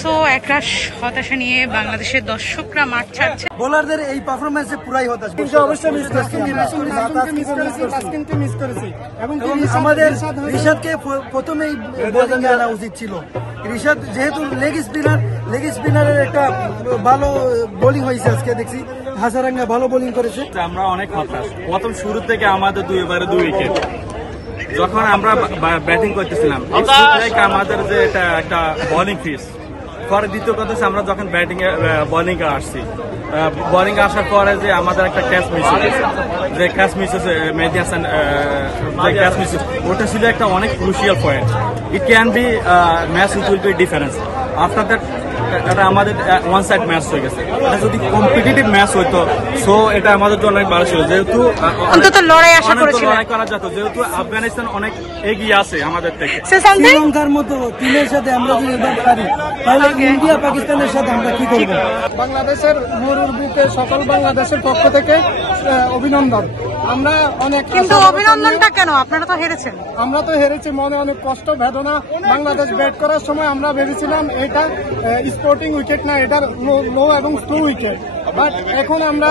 So একটা হতাশা নিয়ে বাংলাদেশের দর্শকরা মাঠ ছাড়ছে। বোলারদের এই পারফরম্যান্সে পুরাই হতাশ, কিন্তু অবশ্যই মিস করেছি এবং আমাদের রিশাদকে প্রথমেই বোলিংয়ে আনা উচিত ছিল। রিশাদ যেহেতু লেগ স্পিনারের একটা ভালো বোলিং হয়েছে, আজকে দেখছি হাসারাঙ্গা ভালো বোলিং করেছে। আমরা অনেক হতাশ, প্রথম শুরু থেকে আমাদের 2 ওভারে 2 উইকেট। যখন আমরা ব্যাটিং করতেছিলাম আমাদের যে এটা একটা বোলিং ফিস, পরে দ্বিতীয় কথা হচ্ছে আমরা যখন বোলিং আসছি, বোলিং আসার পরে যে আমাদের একটা ক্যাচ মিস হয়েছে, যে ক্যাচ মিস হয়েছে মেহেদী হাসান, যে ক্যাচ মিস ওটা ছিল একটা অনেক crucial point. It can be match which will be difference. After that এটা আমাদের ওয়ান সাইড ম্যাচ হয়ে গেছে। এটা যদি কম্পিটিটিভ ম্যাচ হইতো, সো এটা আমাদের জন্য অনেক ভালো ছিল, যেহেতু অন্তত লড়াই করা যেত, যেহেতু আফগানিস্তান অনেক এগিয়ে আছে আমাদের থেকে। শ্রীলঙ্কার মতো টিমের সাথে আমরা যদি এবার পারি, তাহলে ইন্ডিয়া পাকিস্তানের সাথে আমরা কি করব? বাংলাদেশের মরুর বুকে সকল বাংলাদেশের পক্ষ থেকে অভিনন্দন। আমরা অনেক, কিন্তু অভিনন্দনটা কেন? আপনারা তো হেরেছেন। আমরা তো হেরেছি, মনে অনেক কষ্ট বেদনা। বাংলাদেশ ব্যাট করার সময় আমরা ভেবেছিলাম এটা স্পোর্টিং উইকেট না, এটা লো এবং স্লো উইকেট। বাট এখন আমরা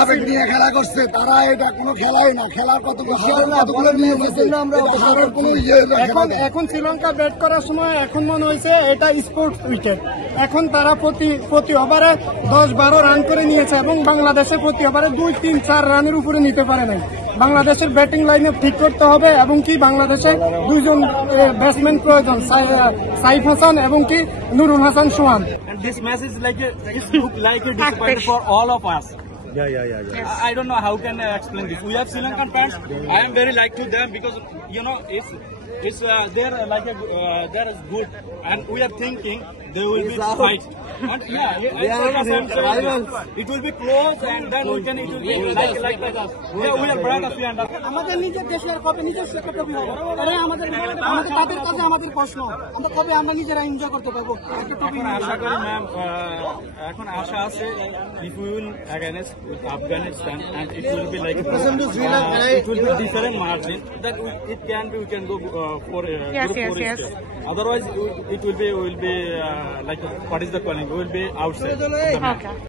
আবেগ নিয়ে খেলা করছে, তারা এটা কোনো খেলাই না, খেলার কতগুলো এখন শ্রীলঙ্কা ব্যাট করার সময় এখন মনে হয়েছে এটা স্পোর্টস উইকেট। এখন তারা প্রতি ওভারে 10-12 রান করে নিয়েছে এবং বাংলাদেশের প্রতি ওভারে 2-3-4 রানের উপরে নিতে পারে নাই। বাংলাদেশের ব্যাটিং লাইনে ঠিক করতে হবে এবং কি বাংলাদেশে 2 জন ব্যাটসম্যান প্রয়োজন, সাইফ হাসান এবং কি নুরুল হাসান সোহান। This match is like a disappointment for all of us. I don't know how can I explain this. We have Sri Lankan fans. I am very like to them because it's they're like they're good, and we are thinking they will be fight. And it will be close, and then it will be like us. We are proud of you. আমাদের নিজের দেশের কবে নিজের একটা trophy হবে, আমাদের তাদের কাছে আমাদের প্রশ্ন, আমরা কবে আমরা নিজেরা এনজয় করতে পারবো একটা ট্রফি। আশা করি ম্যাম, এখন আশা আছে if we will against Afghanistan, and it will be like it will be different margin that we can go for group yes. Otherwise it will be like what is the calling? We will be outside. Okay.